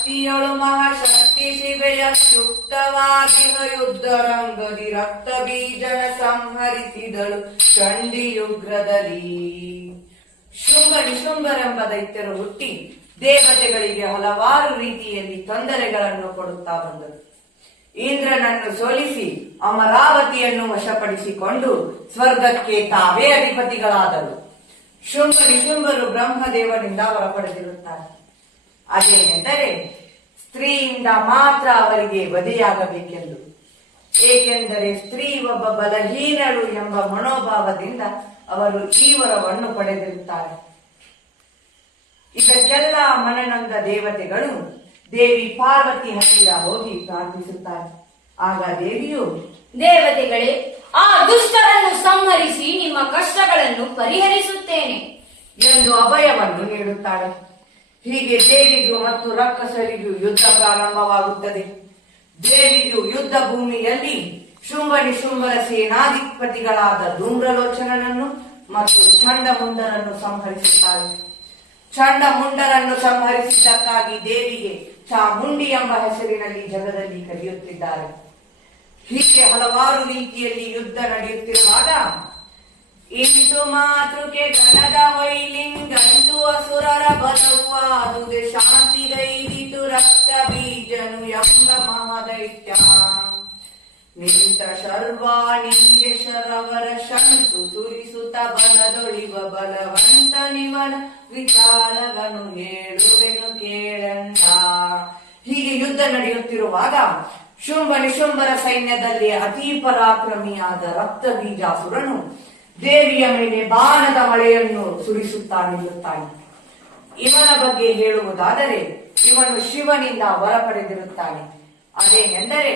ಶಕ್ತಿಯಳು ಮಹಾಶಕ್ತಿ ಶಿವೆಯ ಸುಪ್ತವಾಗಿಹ ಯುದ್ಧರಂಗದಿ ರಕ್ತ ಬೀಜನ ಸಂಹರಿಸಿದಳು ಚಂಡಿಯುಗ್ರದಲ್ಲಿ ಶುಂಭ ನಿಶುಂಭರೆಂಬ ದೈತ್ಯರು ಹುಟ್ಟಿ ದೇವತೆಗಳಿಗೆ ಹಲವಾರು ರೀತಿಯಲ್ಲಿ ತೊಂದರೆಗಳನ್ನು ಕೊಡುತ್ತಾ ಬಂದರು. ಇಂದ್ರನನ್ನು ಸೋಲಿಸಿ ಅಮರಾವತಿಯನ್ನು ವಶಪಡಿಸಿಕೊಂಡು ಸ್ವರ್ಗಕ್ಕೆ ತಾವೇ ಅಧಿಪತಿಗಳಾದರು. ಶುಂಭ ನಿಶುಂಭರು ಬ್ರಹ್ಮದೇವನಿಂದ ವರ ಪಡೆದಿರುತ್ತಾರೆ ಅದೇನೆಂದರೆ ಸ್ತ್ರೀಯಿಂದ ಮಾತ್ರ ಅವರಿಗೆ ವಧೆಯಾಗಬೇಕೆಂದು. ಏಕೆಂದರೆ ಸ್ತ್ರೀ ಒಬ್ಬ ಬಲಹೀನರು ಎಂಬ ಮನೋಭಾವದಿಂದ ಅವರು ಈ ವರವನ್ನು ಪಡೆದಿರುತ್ತಾರೆ. ಇದಕ್ಕೆಲ್ಲ ಮನನೊಂದ ದೇವತೆಗಳು ದೇವಿ ಪಾರ್ವತಿ ಹತ್ತಿರ ಹೋಗಿ ಪ್ರಾರ್ಥಿಸುತ್ತಾರೆ. ಆಗ ದೇವಿಯು ದೇವತೆಗಳೇ ಆ ದುಷ್ಟರನ್ನು ಸಂಹರಿಸಿ ನಿಮ್ಮ ಕಷ್ಟಗಳನ್ನು ಪರಿಹರಿಸುತ್ತೇನೆ. ಎಂದು ಅಭಯವನ್ನು ನೀಡುತ್ತಾಳೆ ಹೀಗೆ ದೇವಿಗೂ ಮತ್ತು ರಕ್ಕಸರಿಗೂ ಯುದ್ಧ ಪ್ರಾರಂಭವಾಗುತ್ತದೆ. ದೇವಿಯು ಯುದ್ಧ ಭೂಮಿಯಲ್ಲಿ ಶುಂಭ ನಿಶುಂಭರ ಸೇನಾಧಿಪತಿಗಳಾದ ಧೂಮ್ರಲೋಚನನನ್ನು ಮತ್ತು ಚಂಡಮುಂಡರನ್ನು ಸಂಹರಿಸುತ್ತಾಳೆ ಚಂಡಮುಂಡರನ್ನು ಸಂಹರಿಸಿದ್ದಕ್ಕಾಗಿ ದೇವಿಗೆ ಚಾಮುಂಡಿ ಎಂಬ ಹೆಸರಿನಲ್ಲಿ ಜಗದಲ್ಲಿ ಕರೆಯುತ್ತಿದ್ದಾರೆ. ಹೀಗೆ ಹಲವಾರು ರೀತಿಯಲ್ಲಿ ಯುದ್ಧ ನಡೆಯುತ್ತಿರುವಾಗ ಇಂದು ಮಾತೃಕೆ ಗಣದ ವೈಲಿಂಗಂತು ಅಸುರರ ಶಾಂತಿ ಶಾಂತಿಗೈದಿತು ರಕ್ತ ಬೀಜನು ಎಂಬ ಮಹದೈತ್ಯ. ನಿಂತ ಶರ್ವಾ, ನಿಂಗೆ ಶರವರ ಶಂತು ಸುರಿಸುತ್ತ ಬಲದೊಳಿವ ಬಲವಂತ ನಿವನ ವಿಚಾರವನು ಹೇಳುವೆನು ಕೇಳಂತ ಹೀಗೆ ಯುದ್ಧ ನಡೆಯುತ್ತಿರುವಾಗ ಶುಂಭ ನಿಶುಂಭರ ಸೈನ್ಯದಲ್ಲಿ ಅತಿ ಪರಾಕ್ರಮಿಯಾದ ರಕ್ತ ಬೀಜಾಸುರನು ದೇವಿಯ ಮೇಲೆ ಬಾಣದ ಮಳೆಯನ್ನು ಸುರಿಸುತ್ತಾ ನಿಲ್ಲುತ್ತಾನೆ ಇವನ ಬಗ್ಗೆ ಹೇಳುವುದಾದರೆ ಇವನು ಶಿವನಿಂದ ಹೊರ ಪಡೆದಿರುತ್ತಾನೆ ಅದೇನೆಂದರೆ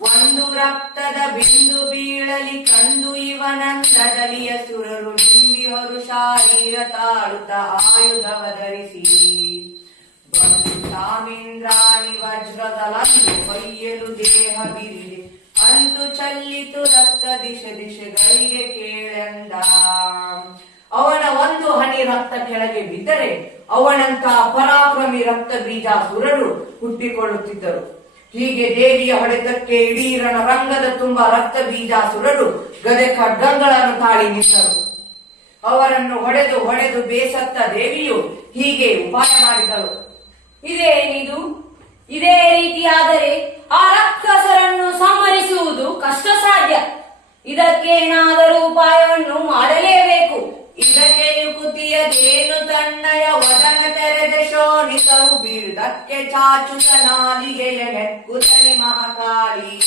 ಒಂದು ರಕ್ತದ ಬಿಂದು ಬೀಳಲಿ ಕಂಡು ಇವನಂದದಲಿಯ ಸುರರು ನಿಂಬಿಹರು ಶಾರೀರ ತಾಳುತ್ತ ಬಂದು ವಜ್ರದಲ ವಜ್ರದಲಂದು ಕೊಯ್ಯಲು ದೇಹ ಬಿರಿದೆ. ಅಂತು ಚಲ್ಲಿತು ರಕ್ತ ದಿಶೆ ದಿಶೆಗಳಿಗೆ ಅವನ ರಕ್ತ ಕೆಳಗೆ ಬಿದ್ದರೆ ಅವನಂತ ಪರಾಕ್ರಮಿ ರಕ್ತ ಬೀಜ ಸುರರು ಹುಟ್ಟಿಕೊಳ್ಳುತ್ತಿದ್ದರು. ಹೀಗೆ ದೇವಿಯ ಹೊಡೆತಕ್ಕೆ ಇಡೀ ರಣರಂಗದ ತುಂಬ ರಕ್ತ ಬೀಜ ಸುರರು ಗದೆ ಖಡ್ಗಗಳನ್ನು ತಾಳಿ ನಿಂತರು. ಅವರನ್ನು ಹೊಡೆದು ಹೊಡೆದು ಬೇಸತ್ತ ದೇವಿಯು ಹೀಗೆ ಉಪಾಯ ಮಾಡಿದಳು. ಇದೇನಿದು ಇದೇ ರೀತಿಯಾದರೆ ಆ ರಕ್ತಸರನ್ನು ಸಂಹರಿಸುವುದು ಕಷ್ಟ ಸಾಧ್ಯ ಇದಕ್ಕೇನಾದರೂ ಉಪಾಯವನ್ನು ಮಾಡಲೇಬೇಕು ಯುಕುತಿಯದೇನು ಒಡನ ತೆರೆದ ಶೋಣಿಸವು ಬೀಳ್ದಕ್ಕೆ ಚಾಚುತ ನಾಲಿಗೆಯ ನೆಕ್ಕುತಲಿ ಮಹಾಕಾಳಿ.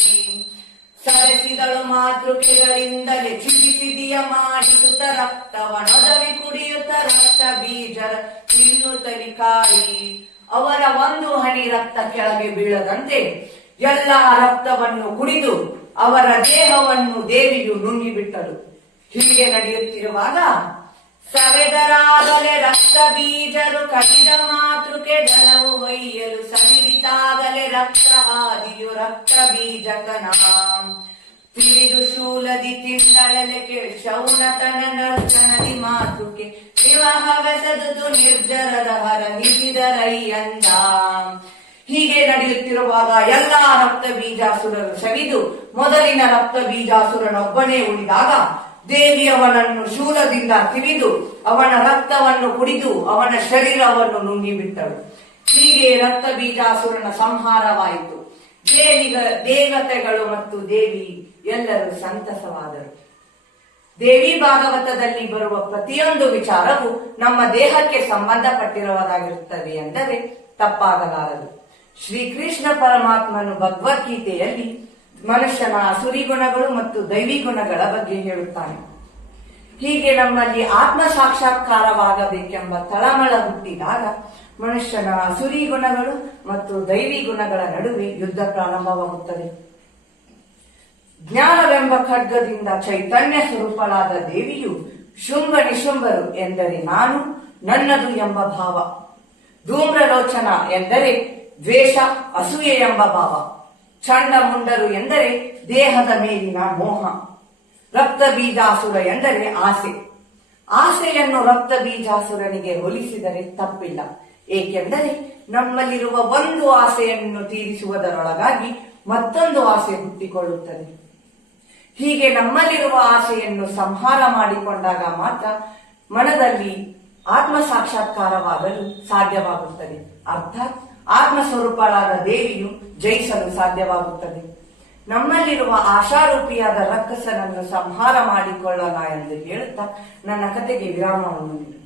ಸರಸಿದಳು ಮಾತೃಕೆಗಳಿಂದಲೇ ಚಿಡಿಸಿದಿಯ ಮಾಡಿಸುತ್ತ ರಕ್ತವನೊದವಿ ಕುಡಿಯುತ್ತ ರಕ್ತ ಬೀಜರ ತಿನ್ನುತ್ತಲಿ ಕಾಳಿ ಅವರ ಒಂದು ಹನಿ ರಕ್ತ ಕೆಳಗೆ ಬೀಳದಂತೆ ಎಲ್ಲ ರಕ್ತವನ್ನು ಕುಡಿದು ಅವರ ದೇಹವನ್ನು ದೇವಿಯು ನುಂಗಿಬಿಟ್ಟಳು. ಹೀಗೆ ನಡೆಯುತ್ತಿರುವಾಗ ಸವೆದರಾಗಲೇ ರಕ್ತ ಬೀಜರು ಕಡಿದ ಮಾತೃಕೆ ಧನವು ಒಯ್ಯಲು ಸವಿದಿತಾಗಲೇ ರಕ್ತ ಹಾದಿಯು ರಕ್ತ ಬೀಜಕನ ತಿಳಿದು ಶೂಲದಿ ತಿಂದಳಲೆ ಕೇಳಿ ಶೌನತನ ನರ್ತನದಿ ಮಾತೃಕೆ ವಿವಾಹವೆಸದು ನಿರ್ಜರದ ಹರ ಹಿಡಿದರಯ್ಯಂದ ಹೀಗೆ ನಡೆಯುತ್ತಿರುವಾಗ ಎಲ್ಲಾ ರಕ್ತ ಬೀಜಾಸುರರು ಸವಿದು, ಮೊದಲಿನ ರಕ್ತ ಬೀಜಾಸುರನೊಬ್ಬನೇ ಉಳಿದಾಗ ದೇವಿಯವನನ್ನು ಶೂಲದಿಂದ ತಿವಿದು ಅವನ ರಕ್ತವನ್ನು ಕುಡಿದು, ಅವನ ಶರೀರವನ್ನು ನುಂಗಿಬಿಟ್ಟಳು ಹೀಗೆ ರಕ್ತ ಬೀಜಾಸುರನ ಸಂಹಾರವಾಯಿತು. ದೇವಿಗ, ದೇವತೆಗಳು ಮತ್ತು ದೇವಿ ಎಲ್ಲರೂ ಸಂತಸವಾದರು. ದೇವಿ ಭಾಗವತದಲ್ಲಿ ಬರುವ ಪ್ರತಿಯೊಂದು ವಿಚಾರವು ನಮ್ಮ ದೇಹಕ್ಕೆ ಸಂಬಂಧಪಟ್ಟಿರುವುದಾಗಿರುತ್ತದೆ ಎಂದರೆ ತಪ್ಪಾಗಲಾರದು. ಶ್ರೀಕೃಷ್ಣ ಪರಮಾತ್ಮನು ಭಗವದ್ಗೀತೆಯಲ್ಲಿ ಮನುಷ್ಯನ ಅಸುರಿ ಗುಣಗಳು ಮತ್ತು ದೈವಿ ಗುಣಗಳ ಬಗ್ಗೆ ಹೇಳುತ್ತಾನೆ. ಹೀಗೆ ನಮ್ಮಲ್ಲಿ ಆತ್ಮ ಸಾಕ್ಷಾತ್ಕಾರವಾಗಬೇಕೆಂಬ ತಳಮಳ ಹುಟ್ಟಿದಾಗ ಮನುಷ್ಯನ ಅಸುರಿ ಗುಣಗಳು ಮತ್ತು ದೈವಿ ಗುಣಗಳ ನಡುವೆ ಯುದ್ಧ ಪ್ರಾರಂಭವಾಗುತ್ತದೆ. ಜ್ಞಾನವೆಂಬ ಖಡ್ಗದಿಂದ ಚೈತನ್ಯ ಸ್ವರೂಪಳಾದ ದೇವಿಯು ಶುಂಭ ನಿಶುಂಭರು ಎಂದರೆ ನಾನು, ನನ್ನದು ಎಂಬ ಭಾವ. ಧೂಮ್ರಲೋಚನ ಎಂದರೆ ದ್ವೇಷ, ಅಸೂಯೆ ಎಂಬ ಭಾವ. ಚಂಡಮುಂಡರು ಎಂದರೆ ದೇಹದ ಮೇಲಿನ ಮೋಹ ರಕ್ತ ಬೀಜಾಸುರ ಎಂದರೆ ಆಸೆ. ಆಸೆಯನ್ನು ರಕ್ತ ಬೀಜಾಸುರನಿಗೆ ಹೋಲಿಸಿದರೆ ತಪ್ಪಿಲ್ಲ. ಏಕೆಂದರೆ ನಮ್ಮಲ್ಲಿರುವ ಒಂದು ಆಸೆಯನ್ನು ತೀರಿಸುವುದರೊಳಗಾಗಿ ಮತ್ತೊಂದು ಆಸೆ ಹುಟ್ಟಿಕೊಳ್ಳುತ್ತದೆ. ಹೀಗೆ ನಮ್ಮಲ್ಲಿರುವ ಆಸೆಯನ್ನು ಸಂಹಾರ ಮಾಡಿಕೊಂಡಾಗ ಮಾತ್ರ ಮನದಲ್ಲಿ ಆತ್ಮ ಸಾಕ್ಷಾತ್ಕಾರವಾಗಲು ಸಾಧ್ಯವಾಗುತ್ತದೆ. ಅರ್ಥಾತ್ ಆತ್ಮ ಸ್ವರೂಪಳಾದ ದೇವಿಯು ಜಯಿಸಲು ಸಾಧ್ಯವಾಗುತ್ತದೆ. ನಮ್ಮಲ್ಲಿರುವ ಆಶಾರೂಪಿಯಾದ ರಕ್ಕಸನನ್ನು ಸಂಹಾರ ಮಾಡಿಕೊಳ್ಳೋಣ ಎಂದು ಹೇಳುತ್ತಾ ನನ್ನ ಕತೆಗೆ ವಿರಾಮವನ್ನು ನೀಡುತ್ತೇನೆ